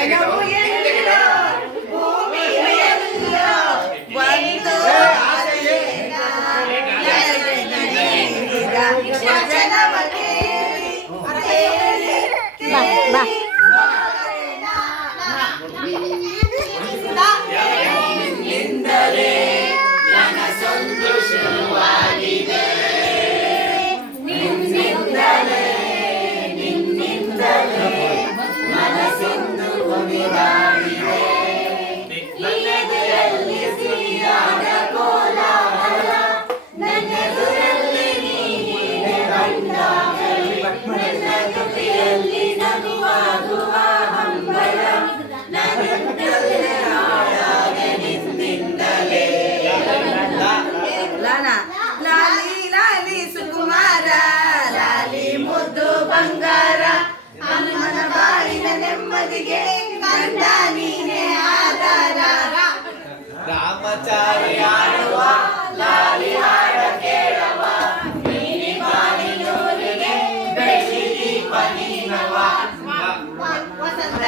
ಜನವು ಎಲ್ಲೋ ಭೂಮಿಯು ಎಲ್ಲೋ ಒಂದು ಆಸೆಯಿಂದ ನಡೆದ ವಚನವ ಕೇಳಿ ನಿನ್ನಿಂದಲೇ ನನಸೊಂದು ಶುರುವಾಗಿದೆ ನಿನ್ನಿಂದಲೇ ಮನಸ್ಸೊಂದು ಕೊನೆಗಾಗಿದೆ ನಿನ್ನೆದೆಯಲ್ಲಿ ಸಿಹಿಯಾದ ಕೋಲಾಹಲ ನನ್ನೆದುರಲ್ಲಿ ನೀನೆ ಬಂದಾಗ ನನ್ನ ಜೊತೆಯಲ್ಲಿ ನಗುವಾಗುವ ಹಂಬಲ ನನ್ನೆದೆಯಲ್ಲಿ ಹಾಡಾಗೆ ನಿನ್ನಿಂದಲೇ ಲಾಲಿ ಲಾಲಿ ಸುಕುಮಾರ ಲಾಲಿ ಮುದ್ದು ಬಂಗಾರ ಅಮ್ಮನ ಬಾಳಿನ ನೆಮ್ಮದಿಗೆ ಕಂದ ನೀನೇ ಆಧಾರ ರಾಮಚಾರಿ ಆಡುವ ಲಾಲಿ ಹಾಡ ಕೇಳವ ನೀನಿ ಬಾಗಿಲೂರಿಗೆ ಬೆಳ್ಳಿ ದೀಪ ನೀನವ ವಸಂತ